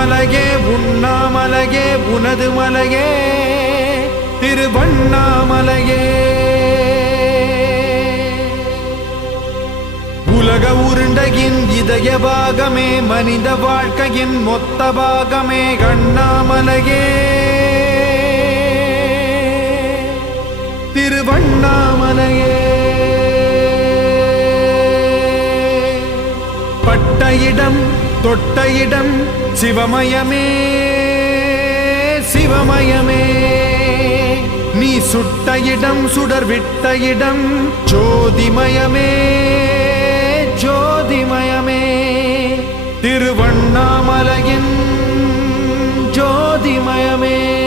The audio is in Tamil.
உண்ணாமலையே உண்ணாமலையே உனது மலையே திருவண்ணாமலையே. உலக உருண்டையின் இதய பாகமே மனித வாழ்க்கையின் மொத்த பாகமே அண்ணாமலையே திருவண்ணாமலையே. பட்ட இடம் தொட்ட இடம் சிவமயமே சிவமயமே. நீ சுட்ட இடம் சுடர் விட்ட இடம் ஜோதிமயமே ஜோதிமயமே. திருவண்ணாமலையின் ஜோதிமயமே.